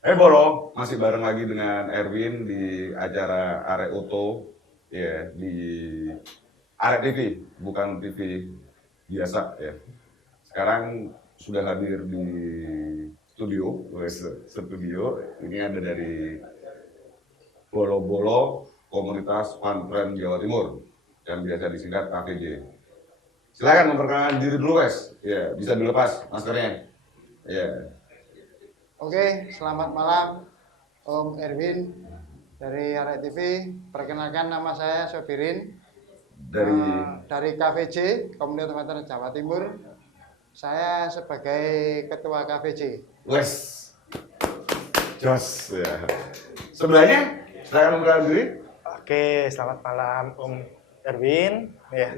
Bolo, masih bareng lagi dengan Erwin di acara Arek Oto, ya di Arek TV, bukan TV biasa ya. Sekarang sudah hadir di studio, studio. Ini ada dari Bolo-Bolo Komunitas Pesantren Jawa Timur yang biasa disingkat KPJ. Silakan memperkenalkan diri dulu, Wes. Ya, bisa dilepas maskernya. Ya. Oke, selamat malam Om Erwin dari Arek TV. Perkenalkan nama saya Sobirin dari KVJ Komunitas Pesantren Jawa Timur. Saya sebagai ketua KVJ. Wes, jos ya. Sebelahnya, silakan memperkenalkan diri. Oke, selamat malam Om Erwin. Ya,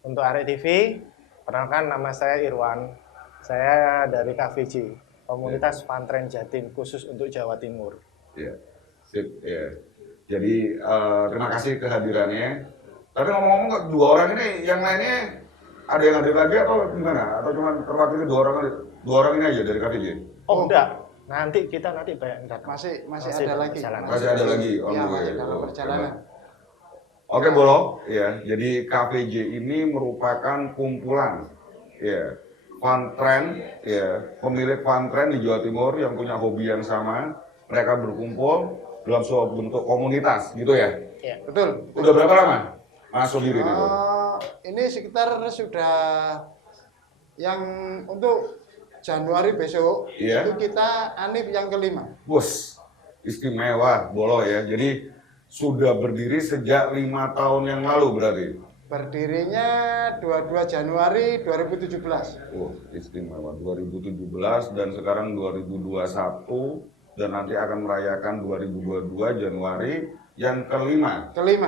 untuk Arek TV, perkenalkan nama saya Irwan. Saya dari KVJ. Komunitas Pesantren Jatim khusus untuk Jawa Timur. Ya, sip. Ya. Jadi terima kasih kehadirannya. Tapi ngomong-ngomong dua orang ini, yang lainnya ada yang hadir lagi atau gimana? Atau cuma terwakili dua orang ini aja dari KPJ? Oh enggak, nanti banyak datang. Masih ada lagi. Masih ada lagi. Iya, masih dalam perjalanan. Oke, Bolo. Ya, jadi KPJ ini merupakan kumpulan ya pesantren, ya, pemilik pesantren di Jawa Timur yang punya hobi yang sama. Mereka berkumpul dalam suatu bentuk komunitas, gitu ya? Iya. Betul. Udah berapa lama masuk diri itu? Ini sekitar sudah yang untuk Januari besok Iya. itu kita Anif yang kelima. Bos, istimewa, Bolo ya. Jadi sudah berdiri sejak 5 tahun yang lalu berarti. Berdirinya 22 Januari 2017. Istimewa. 2017 dan sekarang 2021 dan nanti akan merayakan 2022 Januari yang kelima. Betul,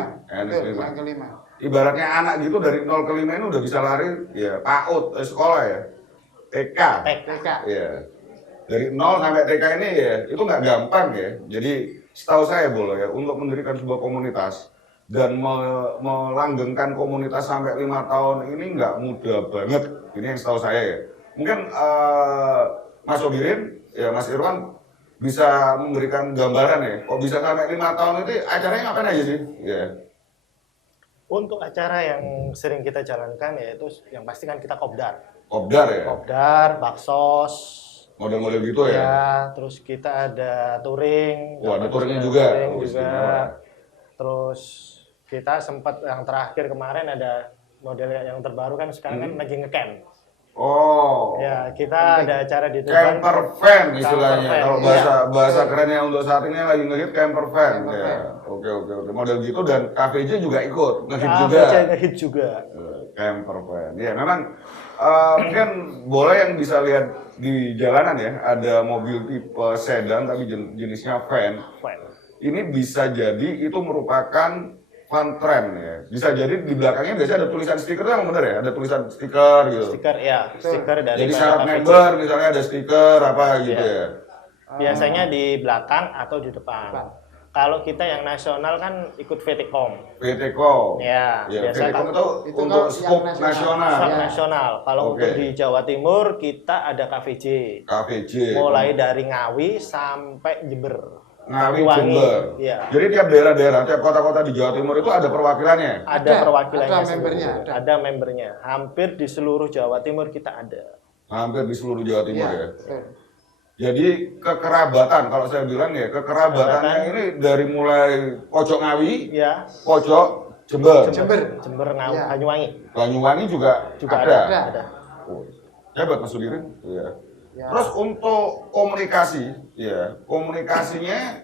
yang kelima. Ibaratnya anak gitu dari 0 ke 5 ini udah bisa lari ya PAUD, sekolah ya. TK. Ya. Dari 0 sampai TK ini ya itu nggak gampang ya. Jadi setahu saya Bolo ya, untuk mendirikan sebuah komunitas dan melanggengkan komunitas sampai 5 tahun ini nggak mudah banget. Ini yang setahu saya ya. Mungkin Mas Sobirin, ya Mas Irwan bisa memberikan gambaran ya. Kok bisa sampai 5 tahun itu acaranya ngapain aja sih? Ya. Untuk acara yang sering kita jalankan yaitu yang pasti kan kita kopdar. Kopdar ya? Kopdar, baksos. Model-model gitu ya? Ya, terus kita ada touring. Wah, ada touringnya juga. Terus kita sempat yang terakhir kemarin ada model yang terbaru kan sekarang kan lagi ngecamp. Oh. Ya, kita ada acara di Tuban. Camper van istilahnya. Kalau bahasa kerennya untuk saat ini lagi ngehit camper van. Ya. Oke. Model gitu dan KVJ juga ikut ngehit juga. KVJ ngehit juga. Camper van. Ya, memang mungkin boleh yang bisa lihat di jalanan ya, ada mobil tipe sedan tapi jenisnya van. Ini bisa jadi itu merupakan pesantren ya. Bisa jadi di belakangnya biasanya ada tulisan stiker yang bener ya, ada tulisan stiker gitu. Stiker dari. Jadi syarat member misalnya ada stiker apa gitu ya. Biasanya di belakang atau di depan. Kalau kita yang nasional kan ikut VTCOM. Ya, biasa VTCOM itu untuk skop nasional. Skop nasional. Kalau untuk di Jawa Timur kita ada KVJ. Mulai dari Ngawi sampai Jember. Ngawi, Jember. Ya. Jadi tiap daerah-daerah, tiap kota-kota di Jawa Timur itu ada perwakilannya? Ada perwakilannya. Ada membernya. Ada membernya. Hampir di seluruh Jawa Timur kita ada. Hampir di seluruh Jawa Timur ya? Betul. Jadi kekerabatan, kalau saya bilang ya, kekerabatannya ini dari mulai pojok Ngawi, ya, pojok Jember, Ngawi, ya. Banyuwangi juga ada. Oh, hebat Mas Sudirin. Ya. Terus untuk komunikasi, ya komunikasinya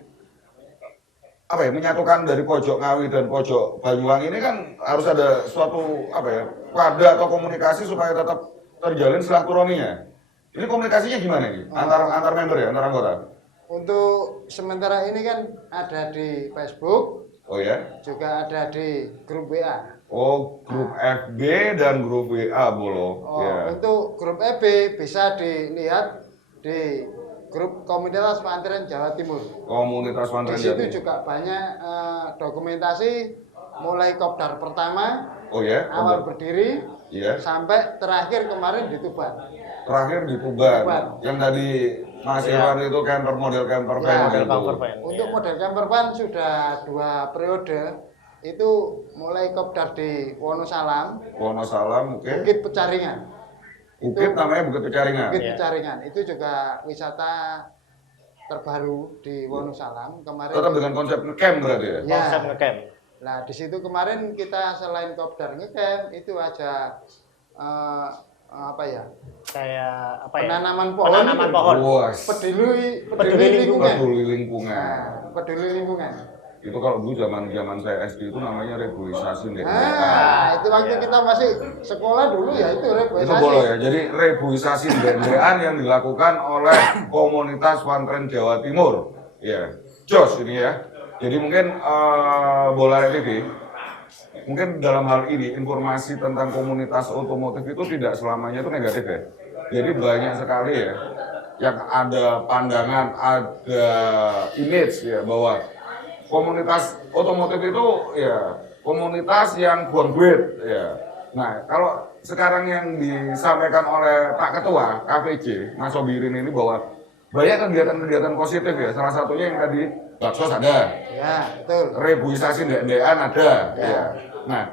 apa ya, menyatukan dari pojok Ngawi dan pojok Banyuwangi ini kan harus ada suatu apa ya, wadah atau komunikasi supaya tetap terjalin silaturahminya. Ini komunikasinya gimana nih antar member ya, antar anggota? Untuk sementara ini kan ada di Facebook. Oh ya? Juga ada di grup WA. Oh, grup FB dan grup WA Bolo. Ya. Untuk grup FB bisa dilihat di grup Komunitas Pesantren Jawa Timur. Komunitas Pesantren Jawa Timur. Di situ juga banyak dokumentasi mulai kopdar pertama, awal berdiri, sampai terakhir kemarin di Tuban. terakhir di Tuban. Tuban. Yang tadi Mas Irwan itu model camper van Ya, model gitu. camper van. Untuk Ya. model camper van sudah 2 periode. Itu mulai kopdar di Wonosalam, Wonosalam, oke. Bukit Pecaringan. Bukit namanya Bukit Pecaringan. Bukit Iya. Pecaringan itu juga wisata terbaru di Wonosalam kemarin. Tetap dengan konsep camp berarti ya? Ya. Konsep ngecamp. Nah, di situ kemarin kita selain kopdar ngecamp itu ada apa ya? Kayak apa ya? Penanaman pohon. Penanaman pohon. Wah, Peduli lingkungan. peduli lingkungan. Nah, peduli lingkungan. Itu kalau dulu zaman saya SD itu namanya reboisasi nih. Nah, itu waktu Ya. kita masih sekolah dulu ya itu Itu reboisasi. boleh ya. Jadi reboisasi dendean yang dilakukan oleh komunitas Pantren Jawa Timur. Ya, jos ini ya. Jadi mungkin Bola TV, mungkin dalam hal ini informasi tentang komunitas otomotif itu tidak selamanya itu negatif ya. Jadi banyak sekali ya yang ada pandangan, ada image ya bahwa komunitas otomotif itu ya komunitas yang buang duit ya. Nah, kalau sekarang yang disampaikan oleh Pak Ketua KVJ Mas Sobirin ini bahwa banyak kegiatan-kegiatan positif ya. Salah satunya yang tadi baksos ada, Ya, betul. reboisasi dendean ada. Ya. Ya. Nah,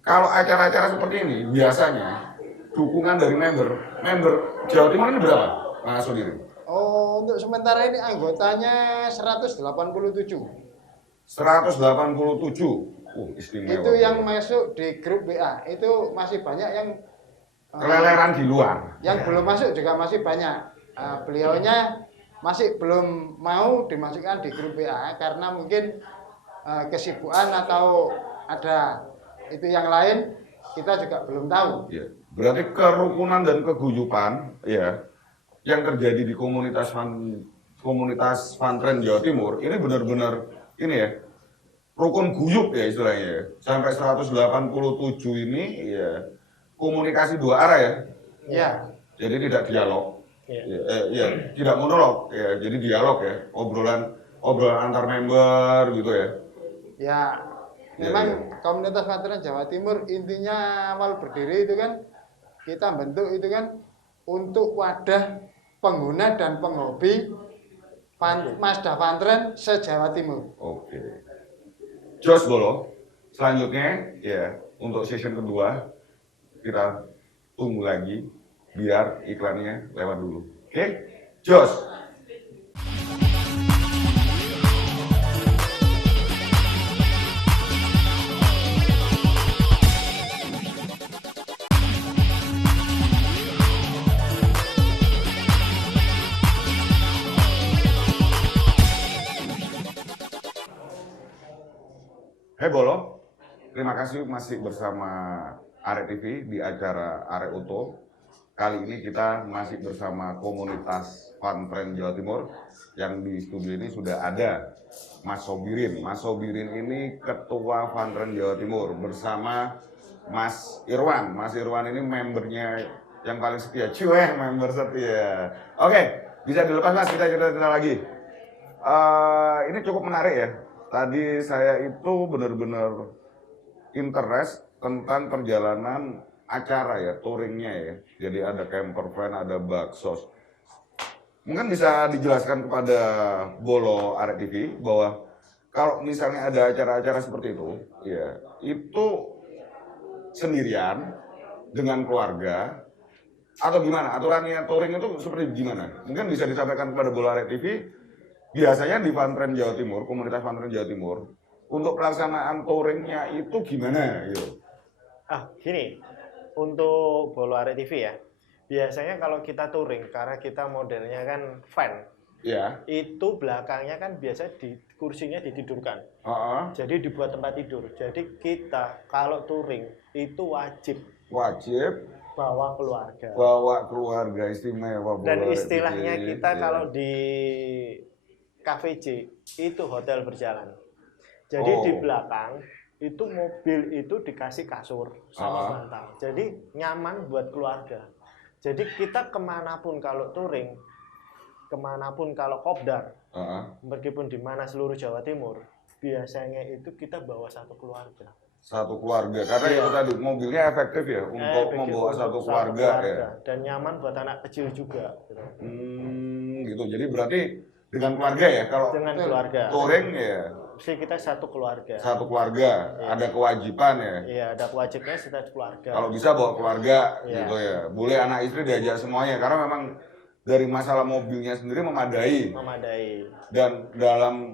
kalau acara-acara seperti ini biasanya dukungan dari member Jawa Timur ini berapa, Mas Sobirin? Oh, untuk sementara ini anggotanya 187. 187. Istimewa. Itu yang masuk di grup WA. Itu masih banyak yang keleleran di luar. yang belum masuk juga masih banyak. Beliaunya masih belum mau dimasukkan di grup WA karena mungkin kesibukan atau ada itu yang lain kita juga belum tahu. Ya. Berarti kerukunan dan keguyupan ya yang terjadi di komunitas Pantren Jawa Timur ini benar-benar ini ya rukun guyup ya istilahnya ya. Sampai 187 ini ya komunikasi dua arah ya. Ya, Jadi tidak dialog. Ya. Ya, tidak monolog ya. Jadi dialog ya, obrolan antar member gitu ya. ya. Memang komunitas Pantren Jawa Timur intinya awal berdiri itu kan kita bentuk itu kan untuk wadah pengguna dan penghobi Mazda Pantren se-Jawa Timur. Oke. Jos Bolo, selanjutnya ya untuk session kedua kita tunggu lagi biar iklannya lewat dulu. Oke, Jos. Hai Bolo, terima kasih masih bersama Arek TV di acara Arek Uto. Kali ini kita masih bersama komunitas Pantren Jawa Timur yang di studio ini sudah ada Mas Sobirin. Mas Sobirin ini ketua Pantren Jawa Timur bersama Mas Irwan. Mas Irwan ini membernya yang paling setia, cuy, member setia. Oke, bisa dilepas Mas, kita cerita lagi. Ini cukup menarik ya. Tadi saya itu benar-benar interest tentang perjalanan acara ya, touringnya ya. Jadi ada camper van, ada baksos. Mungkin bisa dijelaskan kepada Bolo Arek TV bahwa kalau misalnya ada acara-acara seperti itu, ya itu sendirian dengan keluarga atau gimana? Aturannya touring itu seperti gimana? Mungkin bisa disampaikan kepada Bolo Arek TV. Biasanya di Pantren Jawa Timur, komunitas Pantren Jawa Timur, untuk pelaksanaan touringnya itu gimana gitu? Gini, untuk Bolo Arek TV ya, biasanya kalau kita touring, karena kita modelnya kan van, Ya. itu belakangnya kan biasa di kursinya ditidurkan. Jadi dibuat tempat tidur. Jadi kita kalau touring itu Wajib bawa keluarga. bawa keluarga istimewa. Dan Bolo Arek istilahnya TV. kita Ya. kalau di KVJ itu hotel berjalan. Jadi di belakang itu mobil itu dikasih kasur sama bantal. Jadi nyaman buat keluarga. Jadi kita kemanapun kalau touring, kemanapun kalau kopdar, meskipun di mana seluruh Jawa Timur, biasanya itu kita bawa satu keluarga. Satu keluarga, karena Iya. itu tadi mobilnya efektif ya untuk membawa satu keluarga ya. Dan nyaman buat anak kecil juga. Gitu. Gitu. Jadi berarti dengan keluarga ya, kalau Dengan keluarga. touring ya Mesti kita satu keluarga. satu keluarga, Iya. ada kewajiban ya. Iya, ada kewajibannya kita keluarga. Kalau bisa bawa keluarga Iya. gitu ya. Boleh anak istri diajak semuanya, karena memang dari masalah mobilnya sendiri memadai. Memadai. Dan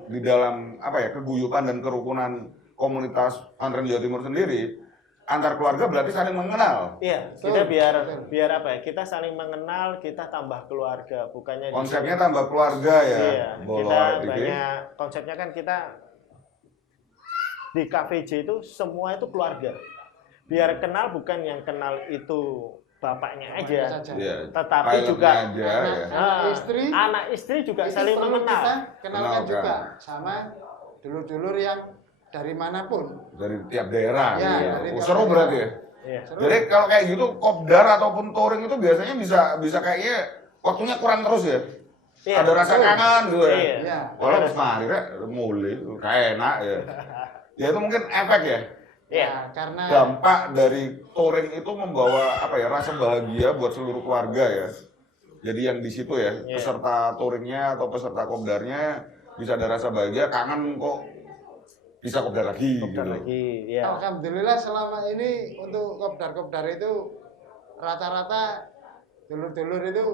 di dalam apa ya, keguyupan dan kerukunan komunitas pesantren Jawa Timur sendiri, antar keluarga berarti saling mengenal. Iya, Betul, kita betul. biar apa ya? Kita saling mengenal, kita tambah keluarga, bukannya di Konsepnya sini- tambah keluarga ya. Iya, Bolo kita RTV. banyak konsepnya kan kita di KVJ itu semua itu keluarga. Biar kenal, bukan yang kenal itu bapaknya aja, Saja. Iya, tetapi pilotnya juga aja ya. Anak istri, anak istri juga itu saling perlu mengenal. kita kenalkan Kenalkan. juga sama dulur-dulur yang dari manapun. Dari tiap daerah. Ya, gitu. dari tiap Seru daerah. berarti ya. Iya. Seru. Jadi kalau kayak gitu kopdar ataupun touring itu biasanya bisa kayaknya waktunya kurang terus ya. Iya, Ada rasa betul. kangen gitu ya. Iya. Ya. Walau kemarin ya mulai kayak enak ya. Ya itu mungkin efek ya. Iya. Ya, karena Dampak dari touring itu membawa apa ya, rasa bahagia buat seluruh keluarga ya. Jadi yang di situ ya, Iya. peserta touringnya atau peserta kopdarnya bisa ada rasa bahagia, kangen kok bisa kopdar lagi Kopdar gitu. lagi, ya. alhamdulillah selama ini untuk kopdar-kopdar itu rata-rata dulur-dulur itu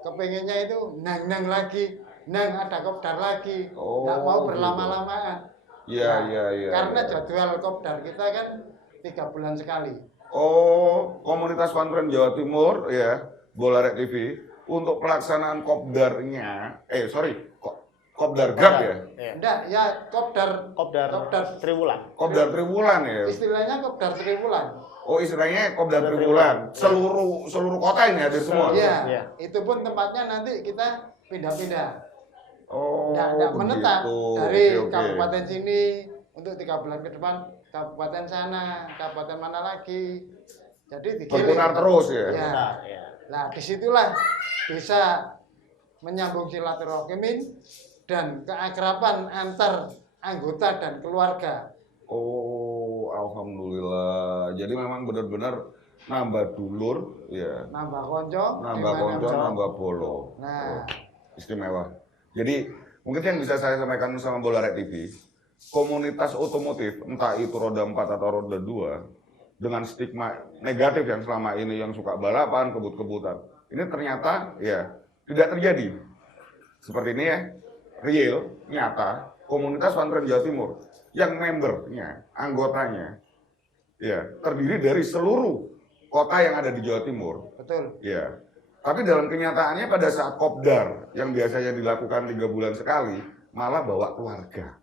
kepengennya itu nang lagi, nang ada kopdar lagi, Oh, nggak mau gitu. berlama-lamaan. Iya, Nah, iya. Karena iya. jadwal kopdar kita kan 3 bulan sekali. Oh, komunitas pesantren Jawa Timur ya, Bolarek TV untuk pelaksanaan kopdarnya, kopdar gap ya, Iya. Enggak, ya kopdar Kopdar Triwulan. kopdar triwulan ya. istilahnya kopdar triwulan. Oh, istilahnya kopdar Kopdar triwulan. triwulan. Seluruh kota ini hadir semua. Iya. Iya, itu pun tempatnya nanti kita pindah-pindah. Oh, Nggak menetap begitu. dari Oke, oke. kabupaten sini untuk 3 bulan ke depan, kabupaten sana, kabupaten mana lagi. Jadi digiling. Berputar terus ya. Ya. Nah, ya. Nah, disitulah bisa menyambung silaturahmi dan keakraban antar anggota dan keluarga. Oh, alhamdulillah. Jadi memang benar-benar nambah dulur, ya. Nambah konco, Nambah konco, dimanapun. nambah bolo. Nah, Istimewa. Jadi mungkin yang bisa saya sampaikan sama Bolarek TV, komunitas otomotif, entah itu roda 4 atau roda 2, dengan stigma negatif yang selama ini yang suka balapan, kebut-kebutan, ini ternyata ya tidak terjadi. Seperti ini ya, real, nyata, komunitas pesantren Jawa Timur yang membernya, anggotanya, ya terdiri dari seluruh kota yang ada di Jawa Timur. betul. Ya, tapi dalam kenyataannya pada saat kopdar yang biasanya dilakukan 3 bulan sekali, malah bawa keluarga,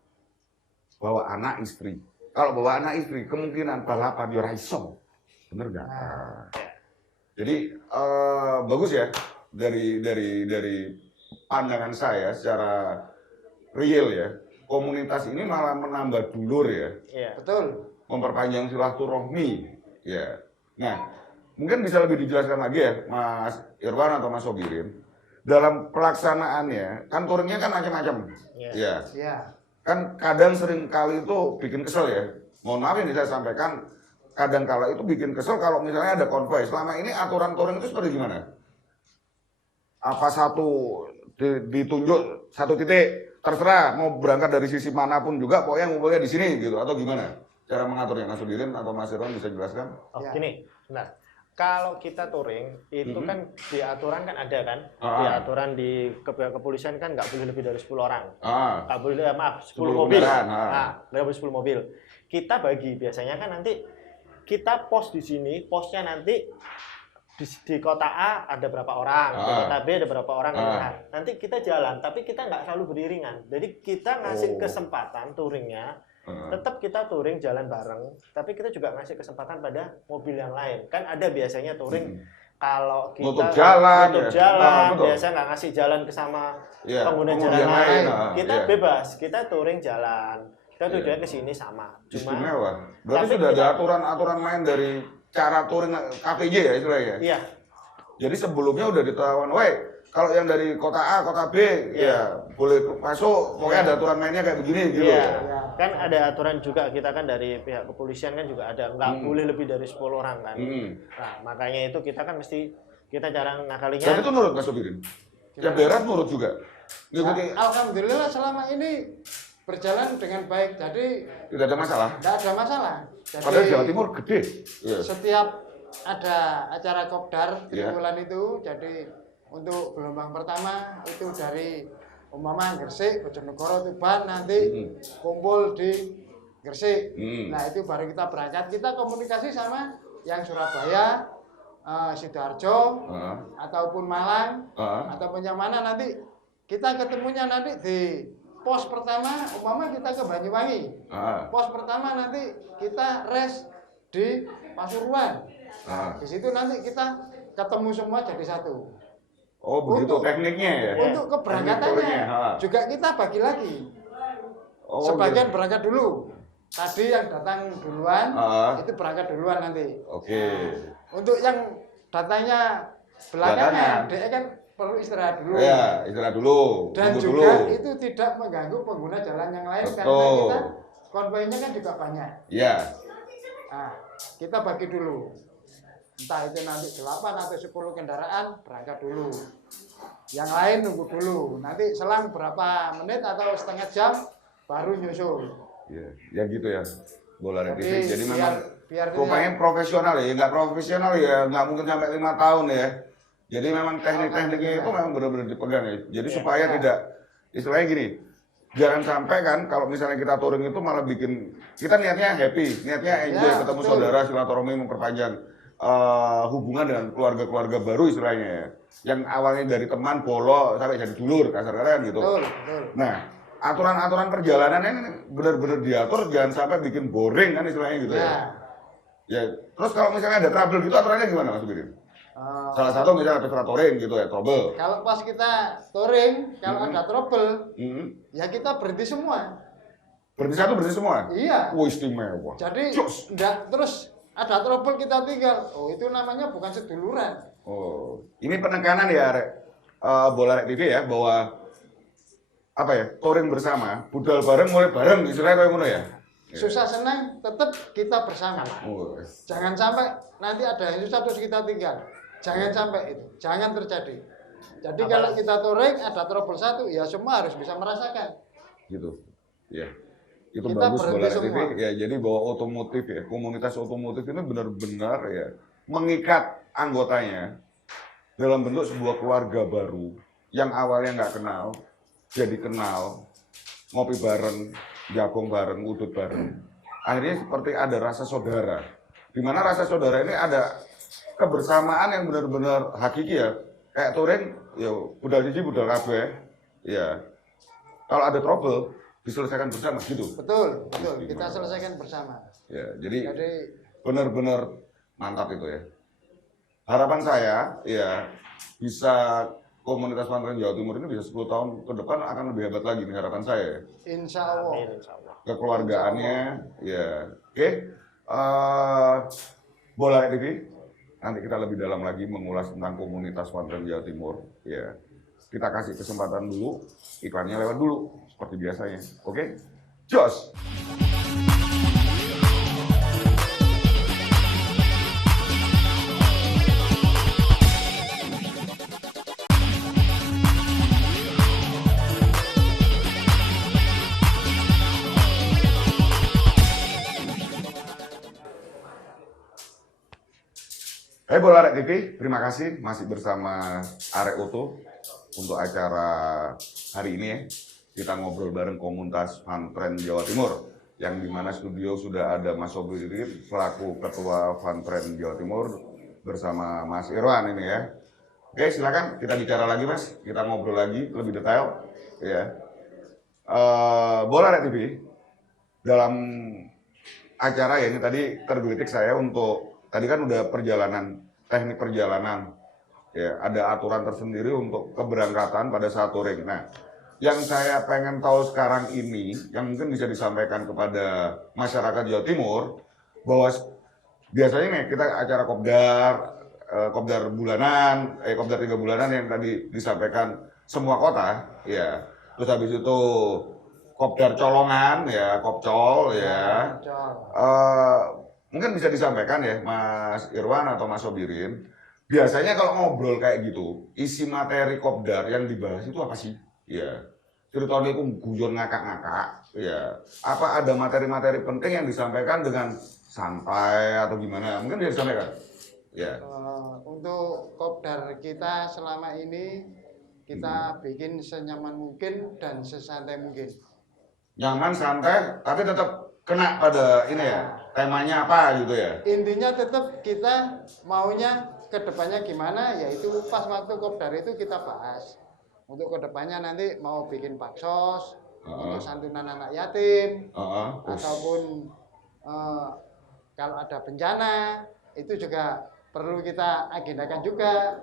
bawa anak istri. Kalau bawa anak istri, kemungkinan balapan yo raiso, bener nggak? Jadi bagus ya dari pandangan saya secara real ya, komunitas ini malah menambah dulur ya, Iya. Betul. memperpanjang silaturahmi ya. Nah, mungkin bisa lebih dijelaskan lagi ya Mas Irwan atau Mas Sobirin, dalam pelaksanaannya kan touringnya kan macam-macam. Iya. Ya. Ya. Kan kadang sering kali itu bikin kesel ya. Mohon maaf ini saya sampaikan, kadang kala itu bikin kesel kalau misalnya ada konvoy. Selama ini aturan touring itu seperti gimana? Apa ditunjuk satu titik, terserah mau berangkat dari sisi manapun juga, pokoknya ngumpulnya di sini gitu atau gimana? Cara mengaturnya Mas Sudirin atau Mas Irwan bisa jelaskan? Oh, Ya. gini. Nah, kalau kita touring itu kan di aturan kan ada kan? Ah. Di aturan di kepolisian kan nggak boleh lebih dari 10 orang. Ah, Nggak boleh, maaf, 10 10 mobil. kendaraan, Nah, nggak boleh 10 mobil. Kita bagi biasanya kan nanti kita pos di sini, posnya nanti di kota A ada berapa orang, di Ah. kota B ada berapa orang. Ah. Nah, nanti kita jalan, tapi kita nggak selalu beriringan. Jadi kita ngasih Oh. kesempatan touringnya, ah. tetap kita touring jalan bareng, tapi kita juga ngasih kesempatan pada mobil yang lain. Kan ada biasanya touring kalau kita Nutup jalan, nutup ya. jalan, Ah, betul. biasa nggak ngasih jalan ke sama Iya, pengguna pengguna jalan lain. ah, Kita iya. bebas, kita touring jalan. Kita Iya. tujuannya ke sini sama. Cuma Istimewa. Berarti tapi sudah ada kita- aturan-aturan main dari cara touring KPJ ya istilahnya. iya, Jadi sebelumnya udah ditahuan, woi kalau yang dari kota A, kota B, ya boleh masuk, pokoknya ada aturan mainnya kayak begini gitu. Iya, Ya. kan ada aturan juga kita kan dari pihak kepolisian kan juga ada nggak boleh lebih dari 10 orang kan. Nah makanya itu kita kan mesti kita cara ngakalinya. Dan itu nurut Mas Sobirin? Yang daerah nurut juga? Ngikuti? Alhamdulillah selama ini berjalan dengan baik, jadi Tidak ada masalah? tidak ada masalah. Jadi, Padahal Jawa Timur gede. Iya. setiap ada acara kopdar Iya. triwulan itu, jadi untuk gelombang pertama itu dari umpama Gresik, Bojonegoro, Tuban, nanti kumpul di Gresik. Nah itu baru kita berangkat, kita komunikasi sama yang Surabaya, Sidoarjo, ataupun Malang, ataupun yang mana nanti kita ketemunya nanti di pos pertama, umpama kita ke Banyuwangi. Pos pertama nanti kita rest di Pasuruan. Di situ nanti kita ketemu semua jadi satu. Oh begitu tekniknya ya? Untuk keberangkatannya juga kita bagi lagi. Sebagian berangkat dulu. Tadi yang datang duluan, itu berangkat duluan nanti. Oke. Untuk yang datangnya belakangan, dia kan perlu istirahat dulu. Ya, istirahat dulu. Dan tunggu juga dulu. itu tidak mengganggu pengguna jalan yang lain Betul. karena kita konvoynya kan juga banyak. Iya. Nah, kita bagi dulu. Entah itu nanti 8 atau 10 kendaraan berangkat dulu. Yang lain nunggu dulu. Nanti selang berapa menit atau setengah jam baru nyusul. Iya, ya gitu ya. Bola Jadi, Jadi memang biar rupanya profesional ya, nggak profesional ya, nggak mungkin sampai 5 tahun ya. Jadi memang teknik-tekniknya itu memang benar-benar dipegang ya. Jadi supaya tidak, istilahnya gini, jangan sampai kan kalau misalnya kita touring itu malah bikin, kita niatnya happy, niatnya enjoy, Ya, ketemu betul. saudara, silaturahmi, memperpanjang hubungan dengan keluarga-keluarga baru istilahnya ya. Yang awalnya dari teman, bolo, sampai jadi dulur, kasar-kasaran gitu. betul, betul. Nah, aturan-aturan perjalanan ini benar-benar diatur, jangan sampai bikin boring kan istilahnya gitu ya. Ya, terus kalau misalnya ada trouble gitu aturannya gimana Mas Birin? Salah satu misalnya ada touring gitu ya, trouble. Kalau pas kita touring, kalau ada trouble, ya kita berhenti semua. Berhenti satu, berhenti semua? Iya. Wah, istimewa. Jadi Cus. enggak terus ada trouble kita tinggal. Oh, itu namanya bukan seduluran. Oh, ini penekanan ya, Bola Rek TV ya, bahwa apa ya, touring bersama, budal bareng, mulai bareng, istilahnya kayak ngono ya. Susah senang tetap kita bersama. Oh, Jangan sampai nanti ada yang susah terus kita tinggal. Jangan sampai itu, jangan terjadi. Jadi kalau kita touring ada trouble satu, ya semua harus bisa merasakan. gitu. Ya. Itu Kita bagus berhenti Bola Rek TV semua. ya. Jadi bahwa otomotif ya, komunitas otomotif ini benar-benar ya mengikat anggotanya dalam bentuk sebuah keluarga baru yang awalnya nggak kenal, jadi kenal, ngopi bareng, jagung bareng, udut bareng. Akhirnya seperti ada rasa saudara. Di mana rasa saudara ini ada kebersamaan yang benar-benar hakiki ya. Kayak touring, ya budal siji, budal kabeh. Ya. Kalau ada trouble, diselesaikan bersama gitu. Betul, betul. Kita selesaikan bersama. Ya, jadi Jadi benar-benar mantap itu ya. Harapan saya ya bisa komunitas Pantren Jawa Timur ini bisa 10 tahun ke depan akan lebih hebat lagi nih harapan saya ya. insya Allah. Amin, insyaallah. Kekeluargaannya ya. Oke. Bola Rek TV nanti kita lebih dalam lagi mengulas tentang komunitas Pantren Jawa Timur ya. Kita kasih kesempatan dulu, iklannya lewat dulu seperti biasanya. Oke? Jos. Hai Bola Rek TV, terima kasih masih bersama Arek Oto untuk acara hari ini ya. Kita ngobrol bareng komunitas Pantren Jawa Timur yang dimana studio sudah ada Mas Sobirin selaku Ketua Pantren Jawa Timur bersama Mas Irwan ini ya. Oke silakan kita bicara lagi Mas, kita ngobrol lagi lebih detail ya. Bola Rek TV dalam acara ya ini tadi tergelitik saya untuk tadi kan udah perjalanan, teknik perjalanan, ya ada aturan tersendiri untuk keberangkatan pada saat touring. Nah, yang saya pengen tahu sekarang ini, yang mungkin bisa disampaikan kepada masyarakat Jawa Timur, bahwa biasanya nih kita acara kopdar, kopdar bulanan, kopdar 3 bulanan yang tadi disampaikan semua kota, ya. Terus habis itu kopdar colongan, ya, kopcol, ya. Mungkin bisa disampaikan ya, Mas Irwan atau Mas Sobirin. Biasanya kalau ngobrol kayak gitu, isi materi kopdar yang dibahas itu apa sih? Ya, ceritanya itu guyon ngakak-ngakak, ya. Apa ada materi-materi penting yang disampaikan dengan santai atau gimana? Mungkin bisa disampaikan. Ya. Untuk kopdar kita selama ini kita bikin senyaman mungkin dan sesantai mungkin. Nyaman, santai, tapi tetap kena pada ini ya, temanya apa gitu ya? Intinya tetap kita maunya kedepannya gimana, yaitu pas waktu kopdar itu kita bahas. Untuk kedepannya nanti mau bikin baksos, untuk santunan anak yatim, ataupun kalau ada bencana, itu juga perlu kita agendakan juga.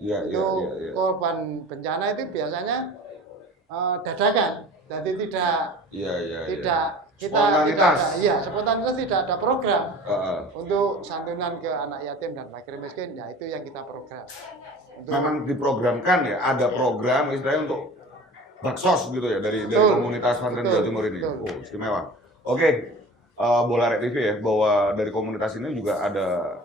Itu korban bencana itu biasanya dadakan. Jadi tidak spontanitas, tidak ada program untuk santunan ke anak yatim dan fakir miskin. Ya itu yang kita program. Memang diprogramkan ya, ada program istilahnya untuk baksos gitu ya dari komunitas Pesantren Jawa Timur ini. Oh, istimewa. Oke, Bola Rek TV ya, bahwa dari komunitas ini juga ada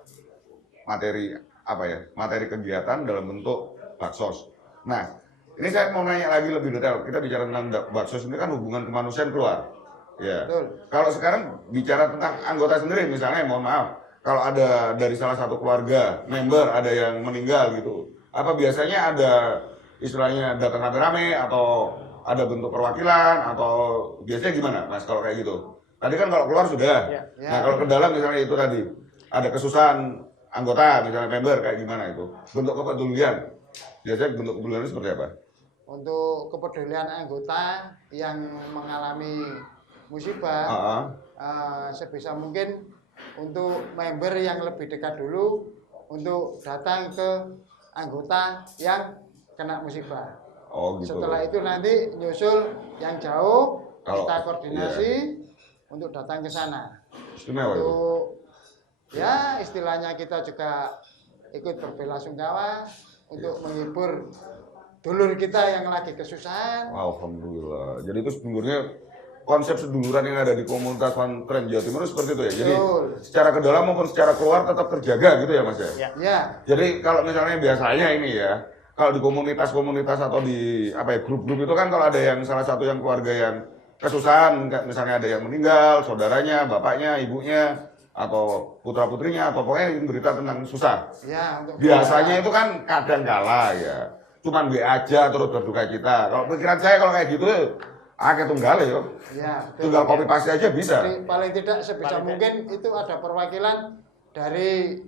materi kegiatan dalam bentuk baksos. Nah, ini saya mau nanya lagi lebih detail. Kita bicara tentang baksos ini kan hubungan kemanusiaan keluar. Ya. Kalau sekarang bicara tentang anggota sendiri, misalnya mohon maaf, kalau ada dari salah satu keluarga, member ada yang meninggal gitu, apa biasanya ada istilahnya datang rame-rame atau ada bentuk perwakilan atau biasanya gimana, Mas, kalau kayak gitu? Tadi kan kalau keluar sudah. Nah, kalau ke dalam misalnya itu tadi ada kesusahan anggota, misalnya member kayak gimana itu? Bentuk kepedulian. Biasanya bentuk kepedulian seperti apa? Untuk kepedulian anggota yang mengalami musibah, sebisa mungkin untuk member yang lebih dekat dulu untuk datang ke anggota yang kena musibah. Oh, gitu. Setelah itu nanti nyusul yang jauh, kita koordinasi untuk datang ke sana. Istimewa itu. Ya istilahnya kita juga ikut berbelasungkawa untuk menghibur dulur kita yang lagi kesusahan. Alhamdulillah. Jadi itu sebenarnya konsep seduluran yang ada di komunitas Pesantren Jawa Timur seperti itu ya. Jadi secara ke dalam maupun secara keluar tetap terjaga gitu ya, Mas ya. Ya. Jadi kalau misalnya biasanya ini ya, kalau di komunitas-komunitas atau di grup-grup itu kan kalau ada yang salah satu yang keluarga yang kesusahan, misalnya ada yang meninggal, saudaranya, bapaknya, ibunya, atau putra-putrinya, atau pokoknya berita tentang susah. Ya, biasanya itu kan kadang kala ya. Cuman WA aja terus berduka cita. Kalau pikiran saya kalau kayak gitu, tunggal ya. Tinggal copy paste aja bisa. Jadi, paling tidak sebisa mungkin itu ada perwakilan dari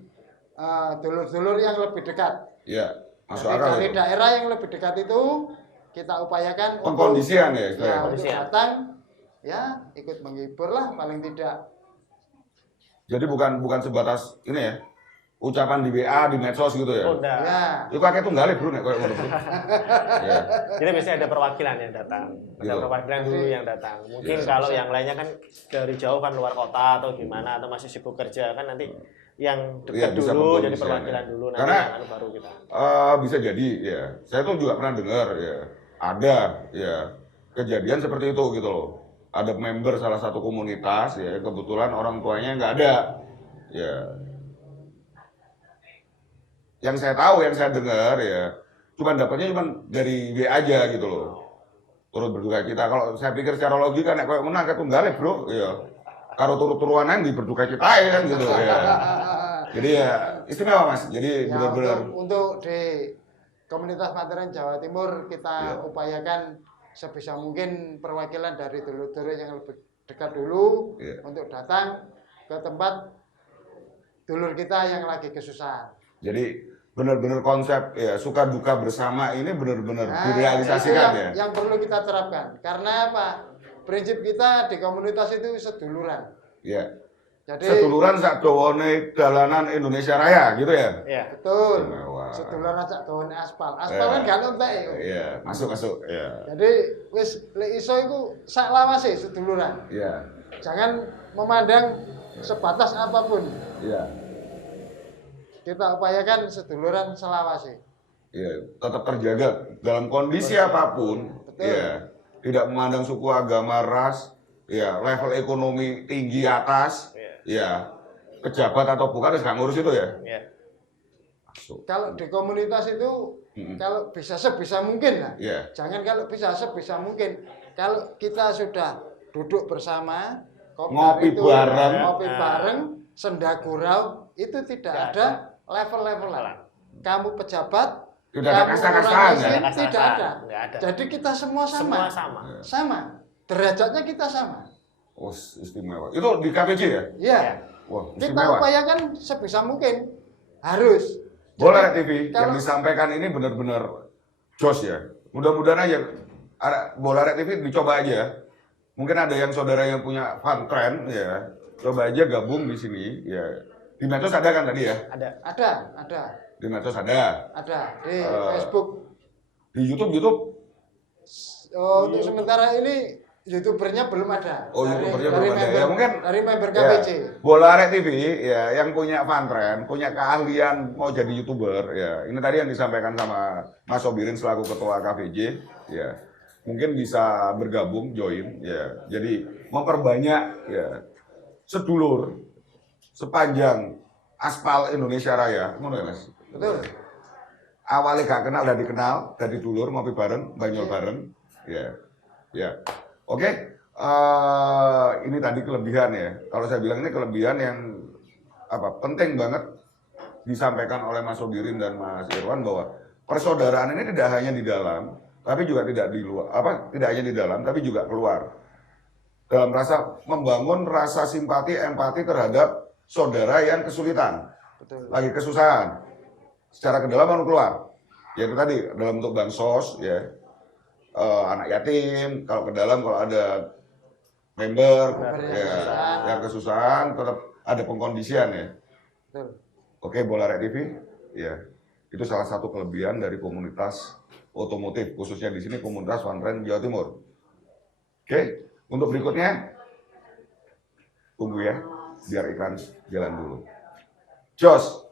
dulur-dulur yang lebih dekat. Iya, masuk akal. Dari daerah yang lebih dekat itu kita upayakan pengkondisian untuk datang, ya ikut menghibur lah paling tidak. Jadi bukan sebatas ini ya. Ucapan di WA, di medsos gitu ya? Oh, enggak. Ya. Itu kakek tunggal bro, nek kayak ngono bro. Ya. Jadi biasanya ada perwakilan yang datang. Ada perwakilan dulu yang datang. Mungkin kalau yang lainnya kan dari jauh kan luar kota atau gimana atau masih sibuk kerja kan nanti yang dekat dulu jadi perwakilan dulu nanti karena yang baru kita. Bisa jadi ya. Saya tuh juga pernah dengar ya. Ada ya kejadian seperti itu gitu loh. Ada member salah satu komunitas ya kebetulan orang tuanya nggak ada. Ya. Yang saya tahu, yang saya dengar ya, dapatnya dari WA aja gitu loh. Turut berduka cita. Kalau saya pikir secara logika nek koyo menang ketunggal bro, ya. Karo turut-turuanan di berduka cita ya kan gitu ya. Jadi ya istimewa Mas. Jadi ya, benar-benar untuk di komunitas Pesantren Jawa Timur kita upayakan sebisa mungkin perwakilan dari dulur-dulur yang lebih dekat dulu untuk datang ke tempat dulur kita yang lagi kesusahan. Jadi benar-benar konsep ya suka duka bersama ini benar-benar direalisasikan ya. Yang perlu kita terapkan. Karena apa? Prinsip kita di komunitas itu seduluran. Iya. Jadi seduluran sak dawane dalanan Indonesia Raya gitu ya. Iya. Betul. Seduluran sak dawane aspal. Aspal kan gak entek. Iya, masuk ya. Jadi wis lek iso iku sak lawase seduluran. Iya. Jangan memandang sebatas apapun. Iya. kita upayakan seduluran selawase. Ya, tetap terjaga dalam kondisi apapun. Betul. Ya, tidak memandang suku, agama, ras, ya, level ekonomi tinggi atas, ya, pejabat atau bukan, nggak ngurus itu ya. Ya. Masuk. Kalau di komunitas itu kalau bisa sebisa mungkin lah. Ya. Jangan kalau bisa sebisa mungkin. Kalau kita sudah duduk bersama, Ngopi bareng. ngopi bareng, senda gurau, itu tidak ada level-levelan. Kamu pejabat, Tidak ada kamu kasta-kastaan, orang ya? miskin, Kasta-kastaan, tidak ada. nggak ada. Jadi kita semua sama. Semua sama. Sama. Derajatnya kita sama. Oh, istimewa. Itu di KPJ ya? Iya. Wah, Kita istimewa. upayakan sebisa mungkin. Harus. Boleh Jadi, TV yang kalau- disampaikan ini benar-benar jos ya. Mudah-mudahan aja Bola TV dicoba aja. Mungkin ada yang saudara yang punya fun trend ya, coba aja gabung di sini ya. Di medsos ada kan tadi ya? Ada. Di medsos ada. Ada di Eh, Facebook. Di YouTube. Oh, untuk sementara ini YouTubernya belum ada. Oh, YouTubernya belum ada. member, Ya, mungkin dari member ya, KPJ. Bola TV ya yang punya fun trend, punya keahlian mau jadi YouTuber ya. Ini tadi yang disampaikan sama Mas Sobirin selaku ketua KPJ ya. Mungkin bisa bergabung, join ya. Jadi memperbanyak ya sedulur sepanjang aspal Indonesia Raya. Ngono ya, Mas. Betul. Awalnya gak kenal dan dikenal, dari dulur ngopi bareng, banyol bareng. Ya. Ya. Oke. Ini tadi kelebihan ya. Kalau saya bilang ini kelebihan yang penting banget disampaikan oleh Mas Sobirin dan Mas Irwan bahwa persaudaraan ini tidak hanya di dalam, tapi juga tidak di luar, tidak hanya di dalam, tapi juga keluar. Dalam rasa membangun rasa simpati, empati terhadap saudara yang kesulitan, Betul. lagi kesusahan, secara ke dalam maupun keluar. Yaitu tadi dalam bentuk bansos, ya, anak yatim, kalau ke dalam kalau ada member, ya, yang kesusahan, tetap ada pengkondisian ya. Betul. Oke, Bola Rek TV, ya, itu salah satu kelebihan dari komunitas otomotif, khususnya di sini komunitas Fun Trend Jawa Timur. Oke, untuk berikutnya, tunggu ya, biar iklan jalan dulu. Jos.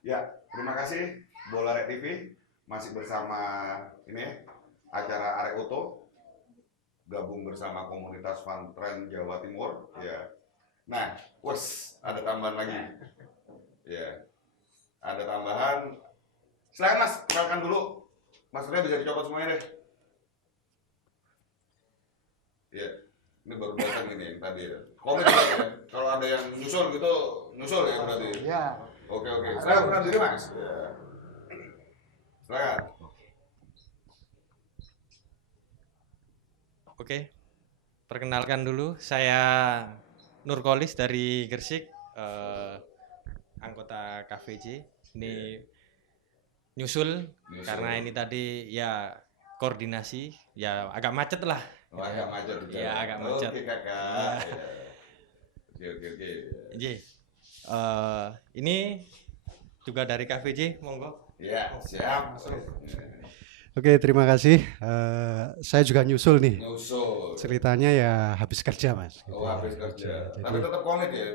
Ya, terima kasih Bola Rek TV masih bersama ini acara Arek Oto, gabung bersama komunitas Fun Trend Jawa Timur ya. Nah, ada tambahan lagi. Ya. Ada tambahan. Silakan Mas, kenalkan dulu. Maksudnya bisa dicopot semuanya deh. Ya. Ini baru datang ini yang tadi ya. Komen juga ya. Kalau ada yang nyusul gitu, nyusul ya berarti. Ya. Oke. Silakan kenal diri Mas. Ya. Silakan. Oke, perkenalkan dulu, saya Nurkolis dari Gresik, anggota KVJ. Ini nyusul karena ini tadi ya koordinasi, ya agak macet lah. Oh, agak macet. Ya, agak macet. Oke, Kakak. Ya. Oke. J. Ini juga dari KVJ, monggo. Ya, siap. Oke, terima kasih. Saya juga nyusul nih. Nyusul. Ceritanya ya habis kerja, Mas. Oh, habis kerja. Jadi, Tapi tetap komit ya.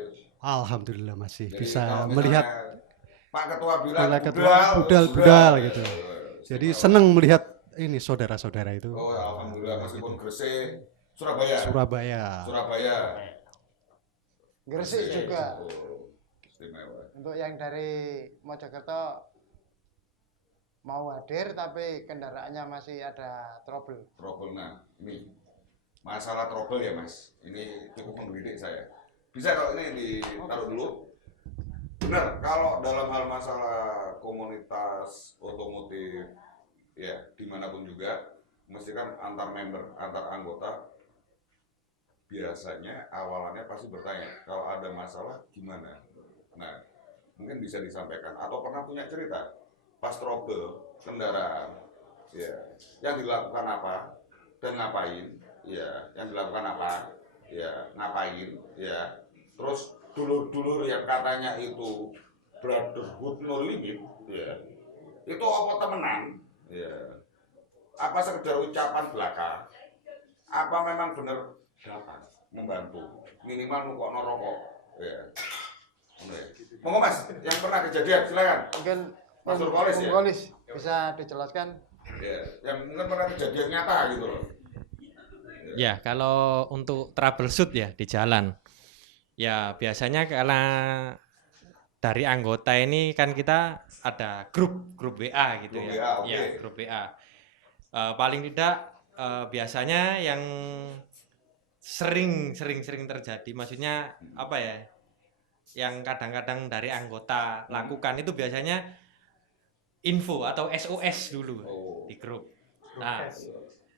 alhamdulillah masih Jadi bisa kalau misalnya melihat Pak Ketua bilang Pak Ketua budal gitu. Jadi senang melihat ini saudara-saudara itu. Oh, alhamdulillah meskipun Gresik, Surabaya. Surabaya. Gresik juga. Oh, istimewa. Untuk yang dari Mojokerto mau hadir tapi kendaraannya masih ada trouble. Nah, ini masalah trouble ya Mas. Ini cukup menggelitik saya. Bisa kalau ini ditaruh dulu. Benar, kalau dalam hal masalah komunitas otomotif ya dimanapun juga, mesti kan antar member, antar anggota biasanya awalannya pasti bertanya kalau ada masalah gimana. Nah, mungkin bisa disampaikan atau pernah punya cerita pas trouble kendaraan, ya, yang dilakukan apa dan ngapain, ya, yang dilakukan apa, ya ngapain, ya. Terus dulur-dulur yang katanya itu brotherhood no limit, ya. Itu apa temenan, ya. Apa sekedar ucapan belaka? Apa memang benar datang membantu? Minimal nukokno rokok, ya. Monggo Mas, yang pernah kejadian silakan. Mungkin Mas Nurkolis ya? Nurkolis bisa dijelaskan. Ya, yang mungkin pernah kejadian nyata gitu loh. Ya, kalau untuk troubleshoot ya di jalan. Ya, biasanya karena dari anggota ini kan kita ada grup WA gitu Grup ya. WA, oke. Ya, grup WA. Paling tidak biasanya yang sering terjadi, maksudnya apa ya? Yang kadang-kadang dari anggota lakukan itu biasanya info atau SOS dulu di grup. Nah,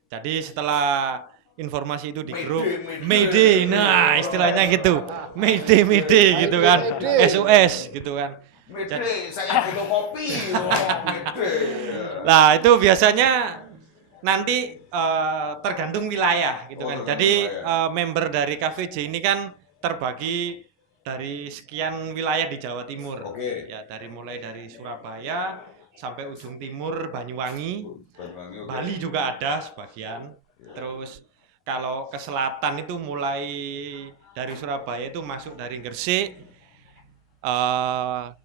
jadi setelah informasi itu di grup, Mayday, nah istilahnya gitu, Mayday gitu kan, SOS gitu kan. Mede, saya minum kopi. Oh, mede. Nah itu biasanya nanti tergantung wilayah gitu Oh, kan. tergantung Jadi wilayah. member dari KVJ ini kan terbagi dari sekian wilayah di Jawa Timur. Oke. Ya mulai dari Surabaya sampai ujung timur Banyuwangi. Banyuwangi, oke. Bali juga ada sebagian. Terus kalau ke selatan itu mulai dari Surabaya itu masuk dari Gresik,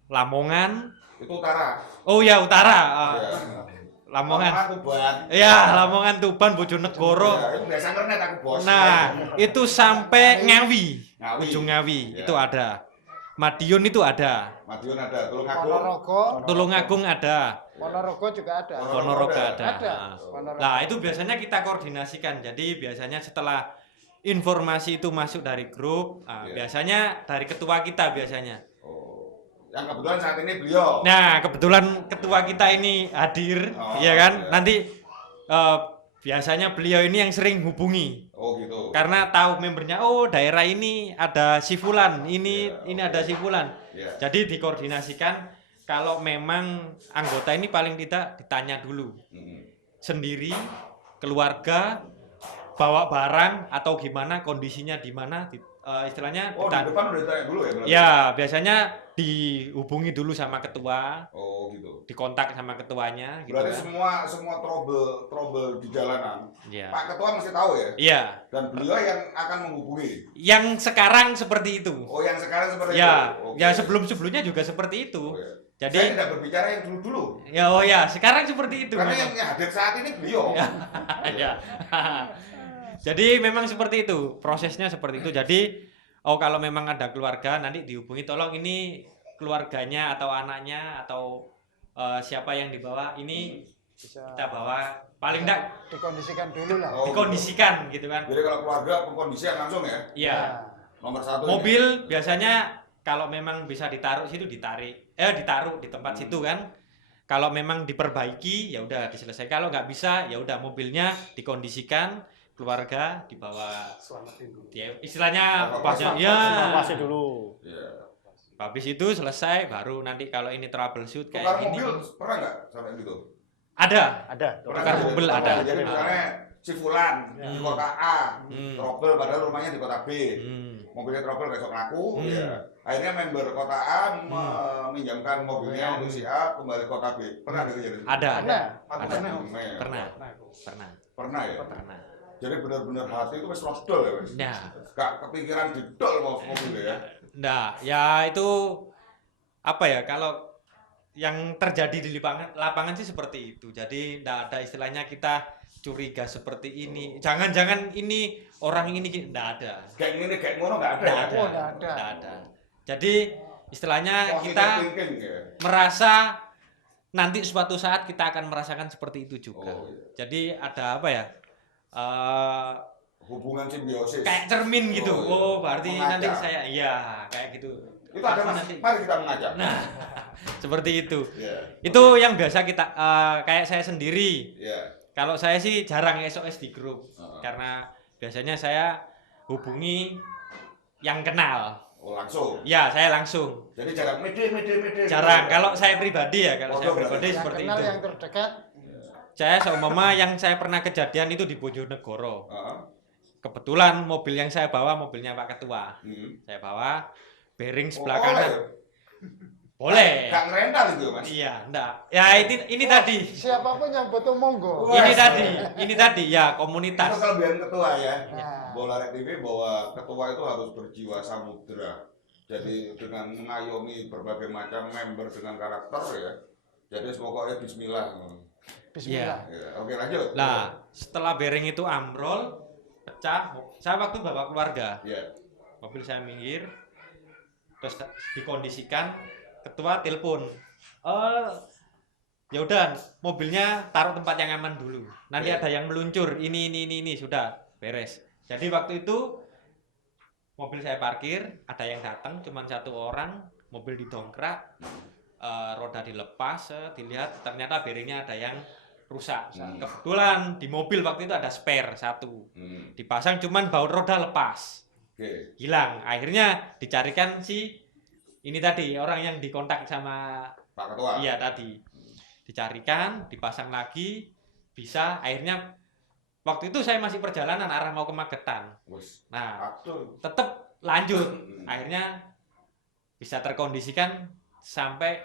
Lamongan. Itu utara. Oh ya utara, Ya. Lamongan. Tuban. Ya Lamongan, Tuban, Bojonegoro. Ya, itu biasa internet aku bos. Nah itu sampai Ngawi, Ngawi. ujung Ngawi Ya. itu ada. Madiun itu ada, Madiun ada, Tulungagung. Ponorogo, Tulungagung ada, Ponorogo juga ada. Ponorogo ada. Ada. Nah. Ponorogo. Nah itu biasanya kita koordinasikan. Jadi biasanya setelah informasi itu masuk dari grup, Iya. biasanya dari ketua kita biasanya. Oh. Yang kebetulan saat ini beliau. Nah kebetulan ketua kita ini hadir, Oh, ya kan? iya. Nanti biasanya beliau ini yang sering hubungi. Oh gitu. Karena tahu membernya, oh daerah ini ada si fulan, ini Ya, ada si fulan. Ya. Jadi dikoordinasikan kalau memang anggota ini paling tidak ditanya dulu Mm. sendiri, keluarga, bawa barang atau gimana kondisinya di mana, istilahnya Oh, di depan udah ditanya dulu ya berarti? ya biasanya dihubungi dulu sama ketua, Oh gitu. dikontak sama ketuanya, gitu Berarti kan. semua trouble di jalanan. Iya. Pak Ketua mesti tahu ya. Iya. Dan beliau yang akan menghubungi. Yang sekarang seperti itu. Oh, yang sekarang seperti Ya, itu. Oke. ya sebelum-sebelumnya juga seperti itu. Oh, ya. Jadi Saya tidak berbicara yang dulu-dulu. ya oh ya, sekarang seperti itu. Karena memang. yang hadir saat ini beliau. Ya. Jadi memang seperti itu, prosesnya seperti itu. Jadi kalau memang ada keluarga nanti dihubungi, tolong ini keluarganya atau anaknya atau siapa yang dibawa ini Bisa kita bawa, paling enggak dikondisikan dulu lah. Oh, dikondisikan gitu kan. Jadi kalau keluarga pengkondisian langsung ya. Iya. Nomor satu. Mobil biasanya kalau memang bisa ditaruh situ ditaruh di tempat situ kan. Kalau memang diperbaiki ya udah diselesaikan. Kalau nggak bisa ya udah mobilnya dikondisikan, keluarga dibawa. Ya, istilahnya Evakuasi dulu. Iya. habis itu selesai baru nanti kalau ini troubleshoot Tukar kayak gini. mobil pernah nggak sampai gitu? Ada. Pernah Tukar nggak? mobil Tukar ada. mobil. Jadi misalnya si Fulan di kota A, trouble padahal rumahnya di kota B. Mobilnya trouble besok laku, ya. Akhirnya member kota A meminjamkan mobilnya untuk si A kembali ke kota B. Pernah ada kejadian? Ada. Pernah. Pernah Ya. pernah. Jadi benar-benar hati itu wis dol ya, wis. Nah, Gak kepikiran didol mau mobilnya ya. nah, ya itu apa ya kalau yang terjadi di lapangan sih seperti itu. Jadi enggak ada istilahnya kita curiga seperti ini. Jangan-jangan ini orang ini enggak ada. Kayak gini kayak ngono nggak ada. Enggak ya? ada. Oh, nggak ada. Nggak ada. Jadi istilahnya Positive kita thinking, ya. merasa nanti suatu saat kita akan merasakan seperti itu juga. Oh, iya. Jadi ada apa ya? Hubungan simbiosis. Kayak cermin gitu. Oh, iya. Oh, berarti Mengajak. nanti saya iya kayak gitu. Itu ada mas. Nanti- Mari kita mengajak. Nah, seperti itu. Iya. Itu yang biasa kita kayak saya sendiri. Iya. Kalau saya sih jarang SOS di grup Heeh. karena biasanya saya hubungi yang kenal. Oh langsung. Ya, saya langsung. Jadi jarang mede. Jarang. Kalau saya pribadi ya, kalau Oh, saya berarti. pribadi Yang seperti kenal itu. yang terdekat. Saya seumpama yang saya pernah kejadian itu di Bojonegoro. Heeh. kebetulan mobil yang saya bawa mobilnya Pak Ketua. Saya bawa bearing sebelah kanan. Boleh. Gak ngerental itu Mas? Iya, enggak. Ya ini tadi. Siapapun yang butuh monggo. Ini tadi ya Itu komunitas. kelebihan ketua ya. Nah. Bola Rek TV bahwa ketua itu harus berjiwa samudera. Jadi dengan mengayomi berbagai macam member dengan karakter ya. Jadi pokoknya bismillah. Bismillah. Ya, oke lanjut. Nah, setelah bearing itu ambrol, pecah, saya waktu bawa keluarga. Ya. Mobil saya minggir, terus dikondisikan, ketua telepon. Ya udah, mobilnya taruh tempat yang aman dulu. Nanti ada yang meluncur, ini sudah beres. Jadi waktu itu mobil saya parkir, ada yang datang, cuma 1 orang, mobil didongkrak, roda dilepas, dilihat ternyata bearingnya ada yang rusak. Kebetulan di mobil waktu itu ada spare 1, dipasang cuman baut roda lepas, hilang. Akhirnya dicarikan ini tadi orang yang dikontak sama Pak Ketua. Iya tadi, dicarikan, dipasang lagi, bisa. Akhirnya waktu itu saya masih perjalanan arah mau ke Magetan. Nah, tetap lanjut. Akhirnya bisa terkondisikan sampai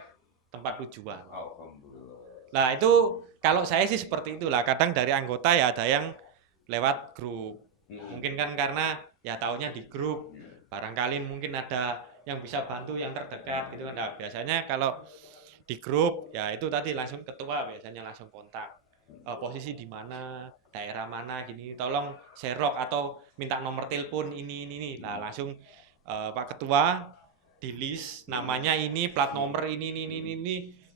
tempat tujuan. Nah itu kalau saya sih seperti itulah. Kadang dari anggota ya ada yang lewat grup. Mungkin kan karena ya taunya di grup. Barangkali mungkin ada yang bisa bantu yang terdekat gitu kan. Nah, biasanya kalau di grup ya itu tadi langsung ketua biasanya langsung kontak. Posisi di mana, daerah mana gini, tolong serok atau minta nomor telepon ini. Nah, langsung Pak Ketua di list namanya ini, plat nomor ini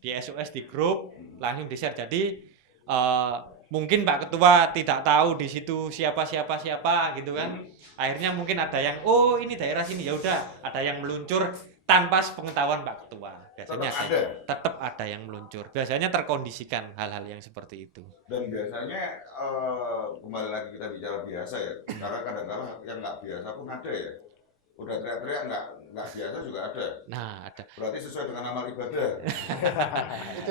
di SOS di grup langsung di-share. Jadi mungkin Pak Ketua tidak tahu di situ siapa gitu kan. Akhirnya mungkin ada yang ini daerah sini, ya udah ada yang meluncur tanpa pengetahuan Pak Ketua. Biasanya tetap ada yang meluncur. Biasanya terkondisikan hal-hal yang seperti itu. Dan biasanya kembali lagi kita bicara biasa ya. Karena kadang-kadang yang nggak biasa pun ada ya. Udah teriak-teriak nggak biasa juga ada. Nah, ada. Berarti sesuai dengan amal ibadah.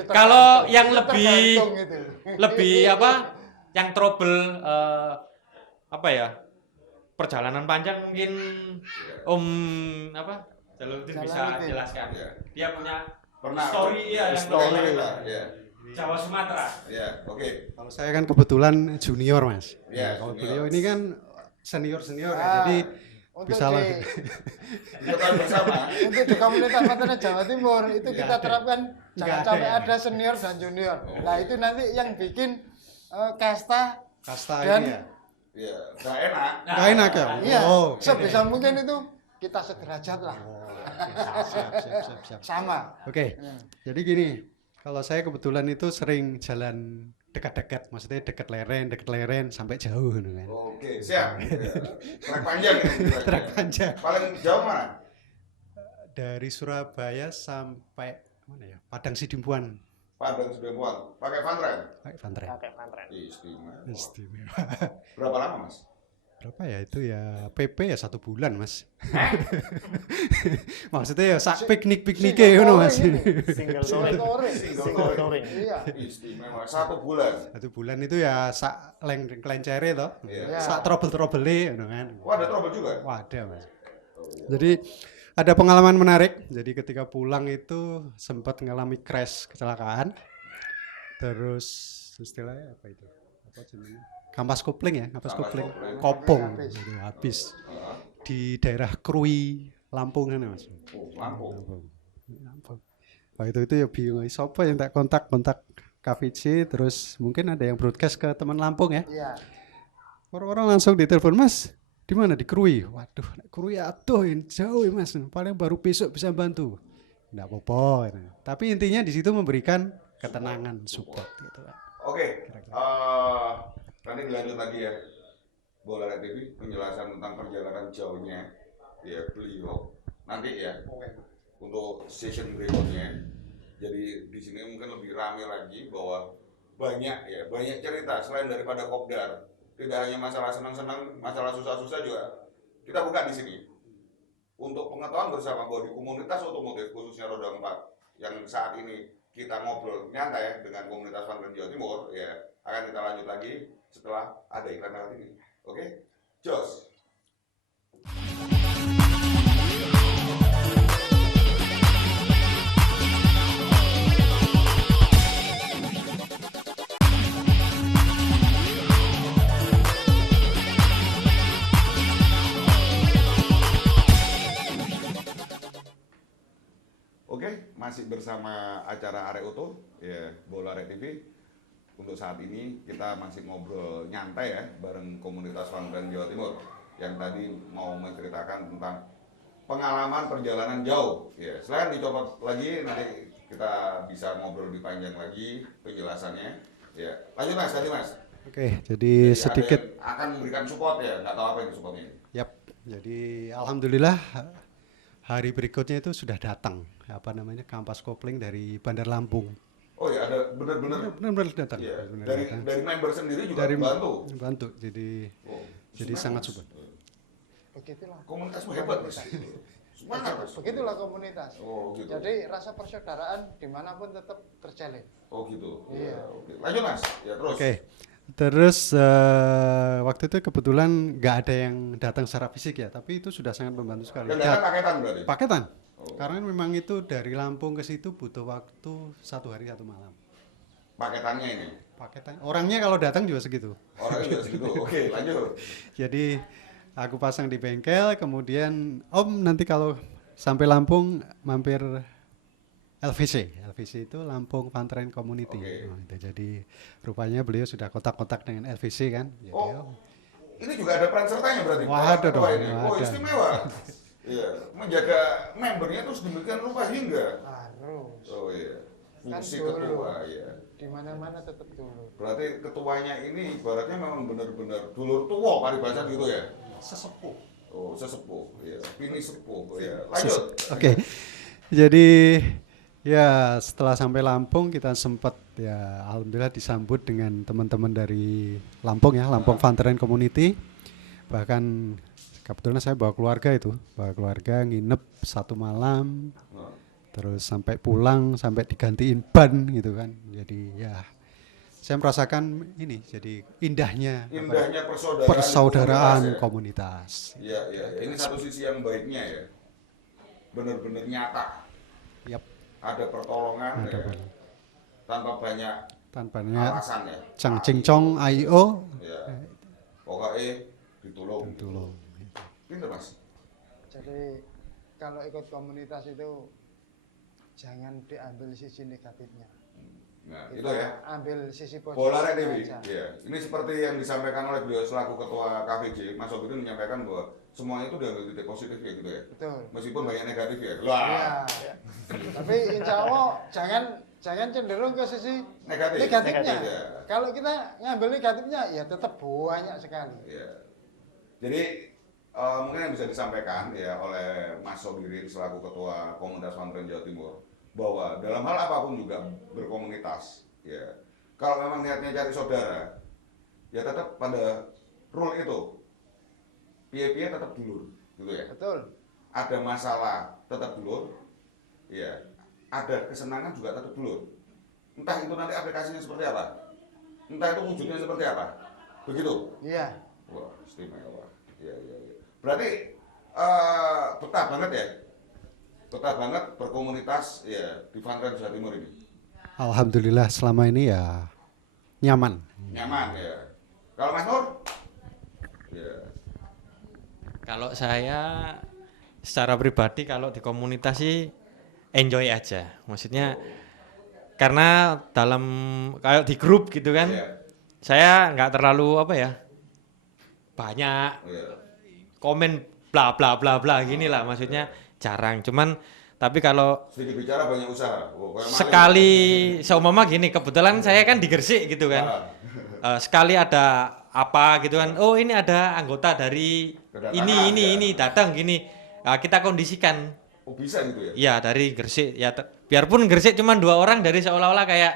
Kalau yang lebih apa? Yang trouble perjalanan panjang mungkin Jaludin bisa jelaskan. Dia punya story ya yang Jawa Sumatera. Ya, oke. Kalau saya kan kebetulan junior Mas. Ya, kalau junior. beliau ini kan senior ya, jadi bisa lah. Kita bersama. Untuk di komunitas Veteran Jawa Timur itu kita terapkan jangan sampai ya. ada senior dan junior. Nah itu nanti yang bikin kasta dan ini ya. Iya, nggak enak. Nggak enak ya? Iya, Oh, sebisa mungkin itu kita sederajat lah. siap. Sama. Oke. Jadi gini, kalau saya kebetulan itu sering jalan dekat-dekat, maksudnya dekat leren sampai jauh gitu kan. Oke, siap. Trek panjang ya. Trek panjang. Paling jauh mana? Dari Surabaya sampai mana ya? Padang Sidimpuan. Padang Sidempuan. Pakai Fantren? Pakai Fantren. Istimewa. Berapa lama Mas? Berapa ya itu ya PP ya 1 bulan Mas. Maksudnya ya sak piknik-piknik ngono Mas. Single touring. Iya. Istimewa 1 bulan. 1 bulan itu ya sak lencere toh. Iya. Sak trouble-trouble ngono kan. Wah, ada trouble juga? Wah, ada Mas. Jadi ada pengalaman menarik. Jadi ketika pulang itu sempat mengalami crash, kecelakaan. Terus istilahnya apa itu? Apa jenisnya? Kampas kopling ya, kampas kopling. Kopong itu habis. Di daerah Krui, Lampung kan Mas. Oh, Lampung. Wah itu ya bingung. Siapa yang tak kontak KVC, terus mungkin ada yang broadcast ke teman Lampung ya. Iya. Orang-orang langsung ditelepon, Mas, di mana? Di Krui. Waduh, Krui aduh jauh ya Mas. Paling baru besok bisa bantu. Enggak apa-apa. Tapi intinya di situ memberikan ketenangan, support gitu kan. Oke. Nanti dilanjut lagi ya. Bola Rek TV penjelasan tentang perjalanan jauhnya ya beliau nanti ya untuk session berikutnya. Jadi di sini mungkin lebih ramai lagi bahwa banyak cerita selain daripada kopdar. Tidak hanya masalah senang-senang, masalah susah-susah juga kita buka di sini. Untuk pengetahuan bersama bahwa di komunitas otomotif khususnya roda 4 yang saat ini kita ngobrol nyantai dengan komunitas Veteran Jawa Timur ya akan kita lanjut lagi setelah ada iklan lewat ini. Oke? Jos. Oke, masih bersama acara Arek Utuh, ya, Bola Arek TV. Untuk saat ini kita masih ngobrol nyantai ya, bareng komunitas Funtrain Jawa Timur. Yang tadi mau menceritakan tentang pengalaman perjalanan jauh. Ya, selain dicoba lagi, nanti kita bisa ngobrol lebih panjang lagi penjelasannya. Ya, lanjut Mas, tadi Mas. Oke, jadi sedikit ada yang akan memberikan support ya, nggak tahu apa itu supportnya. Yap, jadi alhamdulillah hari berikutnya itu sudah datang kampas kopling dari Bandar Lampung. Oh ya, ada benar-benar datang. ya, Benar dari datang. dari member sendiri juga Dari bantu. jadi Oh, jadi sangat support. Begitulah. Komunitasmu hebat Mas. Semangat Mas. Begitulah komunitas. Oh gitu. Jadi rasa persaudaraan dimanapun tetap terjalin. Oh gitu. Iya. Oke. Lanjut Mas. Ya terus. Oke. Terus waktu itu kebetulan nggak ada yang datang secara fisik ya, tapi itu sudah sangat membantu sekali. Yang datang paketan berarti. Paketan. Oh. Karena memang itu dari Lampung ke situ butuh waktu 1 hari 1 malam. Paketannya ini. Paketan. Orangnya kalau datang juga segitu. Orangnya juga segitu. Oke, lanjut. Jadi aku pasang di bengkel, kemudian Om nanti kalau sampai Lampung mampir LVC. LVC itu Lampung Funtrain Community. Oke. Oh, itu. Jadi rupanya beliau sudah kotak-kotak dengan LVC kan. Jadi, Oh. Ini juga ada peran sertanya berarti. Wah, ada Ketua dong, ini. ada. Oh, istimewa. Iya, menjaga membernya terus demikian rupa hingga. Harus. Oh iya. Fungsi Kan dulu. ketua ya. Di mana-mana tetap dulu. Berarti ketuanya ini ibaratnya memang benar-benar dulur tua paribasan gitu ya. sesepuh. Oh, sesepuh. Iya, pini sepuh. Ya. Lanjut. Oke. Jadi ya setelah sampai Lampung kita sempat ya alhamdulillah disambut dengan teman-teman dari Lampung ya, Lampung Funtrain Community. Bahkan kebetulan saya bawa keluarga nginep 1 malam. Nah, Terus sampai pulang sampai digantiin ban gitu kan. Jadi ya saya merasakan ini jadi indahnya indahnya persaudaraan komunitas komunitas. ya. Iya. Ini satu sisi yang baiknya ya. Benar-benar nyata. Yap, Ada pertolongan ada ya. ban. Tanpa banyak Tanpanya alasan ya. Cang Cingcong IO Ya. Pokoknya ditolong. tolong. Pinter Mas. Jadi kalau ikut komunitas itu jangan diambil sisi negatifnya. Nah, Kita itu ya. ambil sisi positif Bola Arek TV. aja. Ya. Ini seperti yang disampaikan oleh beliau selaku ketua KVJ, Mas Sobirin menyampaikan bahwa semuanya itu diambil titik positif ya gitu ya. Betul. Meskipun banyak negatif ya. Iya. Wah. Tapi insya Allah jangan cenderung ke sisi Negatifnya. negatifnya. Ya. Kalau kita ngambil negatifnya ya tetap banyak sekali. Ya. Jadi mungkin yang bisa disampaikan ya oleh Mas Sobirin selaku ketua komunitas Funtrain Jawa Timur bahwa dalam hal apapun juga berkomunitas ya. Kalau memang niatnya cari saudara ya tetap pada rule itu. Piye-piye tetap dulur gitu ya. Betul. Ada masalah tetap dulur. Ya. Ada kesenangan juga tetap dulur. Entah itu nanti aplikasinya seperti apa. Entah itu wujudnya seperti apa. Begitu. Iya. Wah, istimewa. Iya. Berarti betah banget ya? Betah banget berkomunitas ya di Funtrain Jawa Timur ini. Alhamdulillah selama ini ya nyaman. Nyaman ya. Kalau Mas Nur? Ya. Kalau saya secara pribadi kalau di komunitas sih enjoy aja. Maksudnya karena dalam kayak di grup gitu kan, Iya. saya nggak terlalu apa ya banyak Iya. komen bla bla bla bla gini lah. Maksudnya jarang. Cuman tapi kalau Sedikit bicara banyak usaha. Oh, kayak sekali seumpama gini, kebetulan saya kan di Gresik gitu kan. Sekali ada apa gitu kan, oh ini ada anggota dari Kedatangan, ini datang gini. Nah, kita kondisikan. Oh bisa gitu ya? Iya dari Gresik ya biarpun Gresik cuma 2 orang dari seolah-olah kayak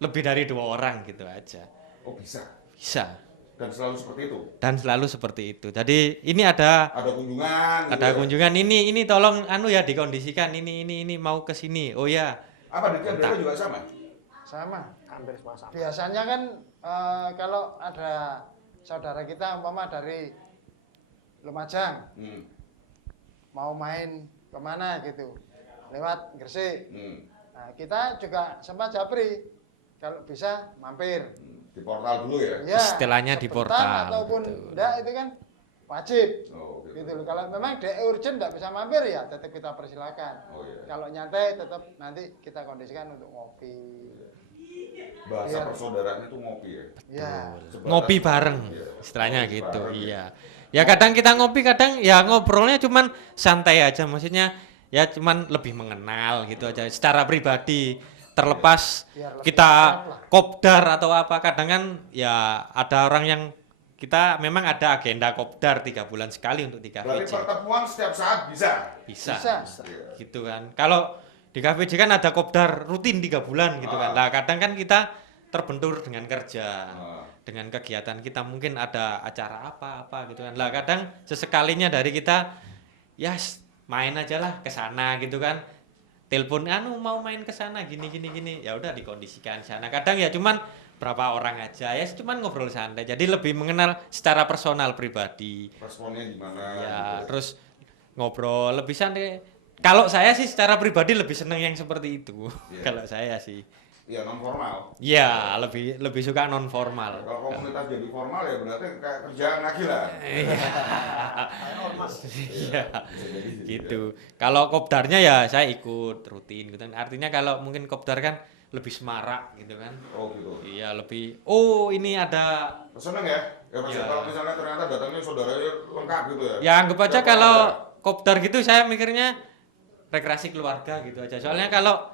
lebih dari 2 orang gitu aja. Oh bisa. Bisa. Dan selalu seperti itu. Dan selalu seperti itu. Jadi ini ada Kunjungan. ada kunjungan ini tolong anu ya dikondisikan ini mau ke sini. Oh ya. Apa detail juga sama? Sama. Hampir semua sama. Biasanya kan kalau ada saudara kita umpama dari Lumajang, Hmm. mau main kemana gitu, lewat Gresik. Hmm. Nah, kita juga sempat japri, kalau bisa mampir. Di portal dulu ya. Ya, Istilahnya di sebentar portal, ataupun betul. enggak itu kan wajib. Oh, gitu. Gitu loh. Kalau memang dia urgent enggak bisa mampir ya tetap kita persilakan. Oh, iya. Kalau nyantai tetap nanti kita kondisikan untuk ngopi. Bahasa Iya. persaudaraan itu ngopi ya. Ya. Sebatas- Ngopi bareng, Iya. istilahnya Ngopi gitu. bareng, ya. Iya. Ya kadang kita ngopi, kadang ya ngobrolnya cuman santai aja, maksudnya ya cuman lebih mengenal gitu aja secara pribadi. Terlepas Biar lebih kita akrab lah. kopdar atau apa, kadang kan ya ada orang yang kita memang ada agenda kopdar 3 bulan sekali untuk di Berarti KVJ. pertemuan setiap saat bisa. Bisa. Bisa. Iya. Gitu kan. Kalau di KVJ kan ada kopdar rutin 3 bulan gitu kan. Nah, kadang kan kita terbentur dengan kerja, dengan kegiatan kita, mungkin ada acara apa gitu kan. Lah kadang sesekalinya dari kita ya main aja lah ke sana gitu kan. Telepon mau main ke sana gini. Ya udah dikondisikan sana. Kadang ya cuman berapa orang aja ya cuman ngobrol santai. Jadi lebih mengenal secara personal pribadi. Responnya gimana? Ya, gitu. terus ngobrol lebih santai. Kalau saya sih secara pribadi lebih seneng yang seperti itu. Iya. Kalau saya sih. Iya, non formal. Ya, lebih suka non formal. Kalau komunitas jadi formal ya berarti kayak kerjaan lagi lah. Iya. Gitu. Kalau kopdarnya ya saya ikut rutin gitu. Artinya kalau mungkin kopdar kan lebih semarak gitu kan. Oh gitu. Iya, lebih ini ada Seneng ya? Ya pasti Iya. kalau misalnya ternyata datangnya saudaranya lengkap gitu ya. ya anggap aja Siapa kalau ada? kopdar gitu saya mikirnya rekreasi keluarga gitu aja. Soalnya kalau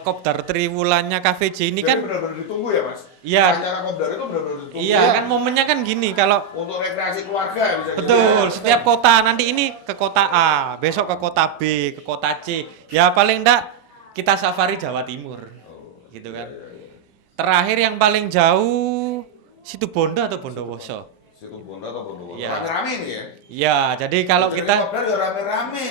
kopdar triwulannya KVJ ini Jadi kan benar-benar ditunggu ya mas? Iya. Acara kopdar itu benar-benar ditunggu. iya kan momennya kan gini kalau Untuk rekreasi keluarga ya bisa gitu betul ya. setiap kota nanti ini ke kota A, besok ke kota B, ke kota C. Ya paling enggak kita safari Jawa Timur. Gitu kan. Terakhir yang paling jauh Situbondo atau Bondowoso? Situ Bondo atau Bondowoso. Iya. Rame-rame nih ya. Ya, jadi kalau Jadi kita kopdar ya rame-rame.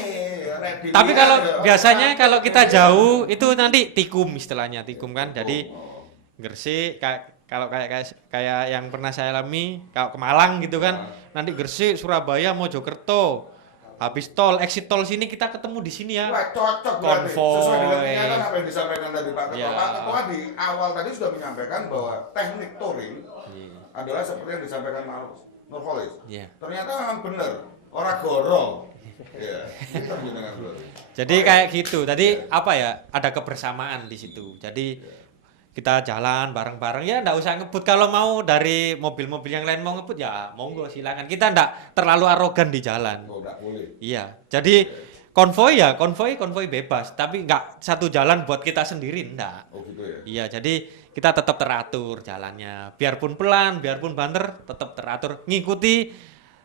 Ready tapi lihat kalau ya. biasanya kalau kita jauh itu nanti tikum istilahnya tikum kan. Jadi Oh. Gresik kalau kayak yang pernah saya alami kalau ke Malang gitu kan. Nanti Gresik, Surabaya, Mojokerto. Habis tol, exit tol sini kita ketemu di sini ya. Wah cocok berarti. Konvoy. Sesuai dengan kenyataan apa yang disampaikan tadi Pak Ketua. Ya. Pak Ketua di awal tadi sudah menyampaikan bahwa teknik touring Iya. adalah seperti yang disampaikan Nurholis. Iya. Ternyata memang benar. Orang gorong. Iya. Itu dengan berarti. Jadi kayak gitu. Tadi apa ya? Ada kebersamaan di situ. Jadi kita jalan bareng-bareng ya enggak usah ngebut kalau mau dari mobil-mobil yang lain mau ngebut ya monggo silakan. Kita enggak terlalu arogan di jalan. Oh, enggak boleh. Iya. Jadi konvoy bebas, tapi enggak satu jalan buat kita sendiri enggak. Oh gitu ya. Iya, jadi kita tetap teratur jalannya. Biarpun pelan, biarpun banter, tetap teratur. Ngikuti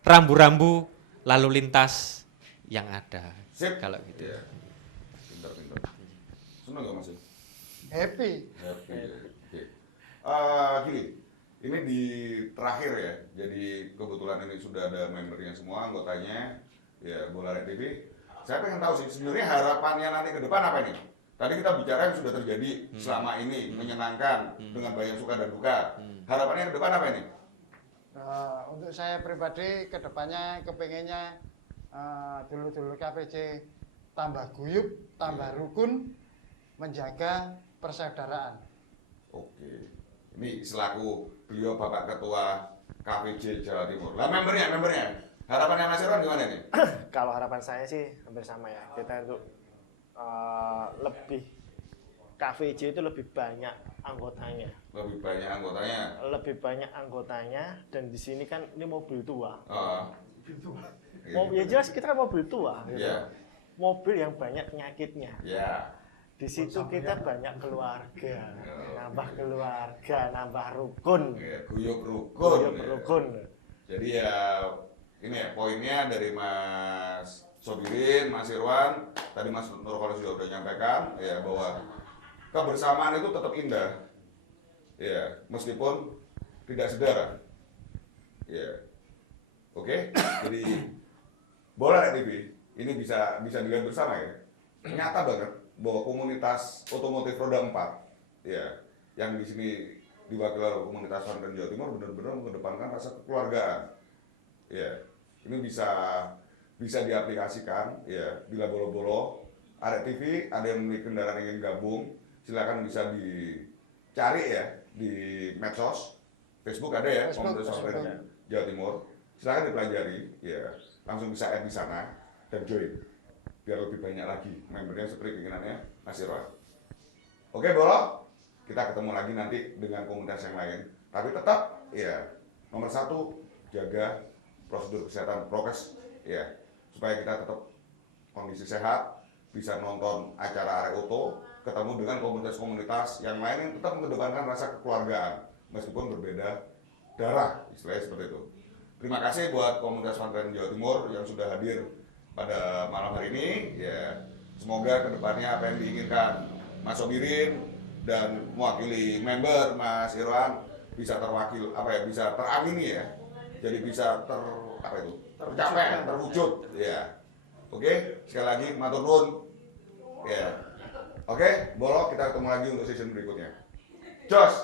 rambu-rambu lalu lintas yang ada. Sip. Kalau gitu. Iya. Pintar-pintar. Seneng gak Mas? Happy. Happy. Oke. Gini, ini di terakhir ya. Jadi kebetulan ini sudah ada membernya semua, anggotanya. Ya, Bola Red TV. Saya pengen tahu sih sebenarnya harapannya nanti ke depan apa nih? Tadi kita bicara yang sudah terjadi selama ini, menyenangkan dengan banyak suka dan duka. Harapannya ke depan apa ini? Untuk saya pribadi kedepannya kepengennya dulur-dulur KPJ tambah guyup, tambah rukun, menjaga persaudaraan. Oke. Ini selaku beliau Bapak Ketua KVJ Jawa Timur. Lah membernya. Harapannya Mas Irwan gimana nih? Kalau harapan saya sih hampir sama ya. Kita untuk lebih KVJ itu lebih banyak anggotanya. Lebih banyak anggotanya. Lebih banyak anggotanya dan di sini kan ini mobil tua. Iya. Ya jelas kita kan mobil tua. Gitu. Iya. Mobil yang banyak penyakitnya. Ya. Di situ kita banyak keluarga, nambah keluarga, nambah rukun, Ya, guyup rukun. guyup rukun. Jadi ya ini ya poinnya dari Mas Sobirin, Mas Irwan, tadi Mas Nurholis juga udah nyampaikan ya bahwa kebersamaan itu tetap indah. Ya, meskipun tidak sedara. Ya. Oke. Jadi Bola Red TV ini bisa dilihat bersama ya. Nyata banget bahwa komunitas otomotif roda 4 ya yang di sini diwakili oleh komunitas Pantren Jawa Timur benar-benar mengedepankan rasa kekeluargaan. Ya. Ini bisa diaplikasikan ya. Bila bolo-bolo Arek TV ada yang memiliki kendaraan ingin gabung, silakan bisa dicari ya di medsos. Facebook ada ya, Komunitas Fantrain Jawa Timur. Silakan dipelajari ya. Langsung bisa add di sana dan join. Biar lebih banyak lagi membernya seperti keinginannya Mas Irwan. Oke, Bolo. Kita ketemu lagi nanti dengan komunitas yang lain. Tapi tetap ya nomor 1 jaga prosedur kesehatan prokes ya supaya kita tetap kondisi sehat, bisa nonton acara Arek Oto, ketemu dengan komunitas-komunitas yang lain yang tetap mengedepankan rasa kekeluargaan meskipun berbeda darah, istilahnya seperti itu. Terima kasih buat komunitas Fantrain Jawa Timur yang sudah hadir pada malam hari ini ya. Semoga kedepannya apa yang diinginkan Mas Sobirin dan mewakili member Mas Irwan bisa bisa teramini ya. Jadi bisa tercapai, terwujud ya. Oke, sekali lagi matur nuwun. Ya. Oke, Bolo kita ketemu lagi untuk season berikutnya. Jos.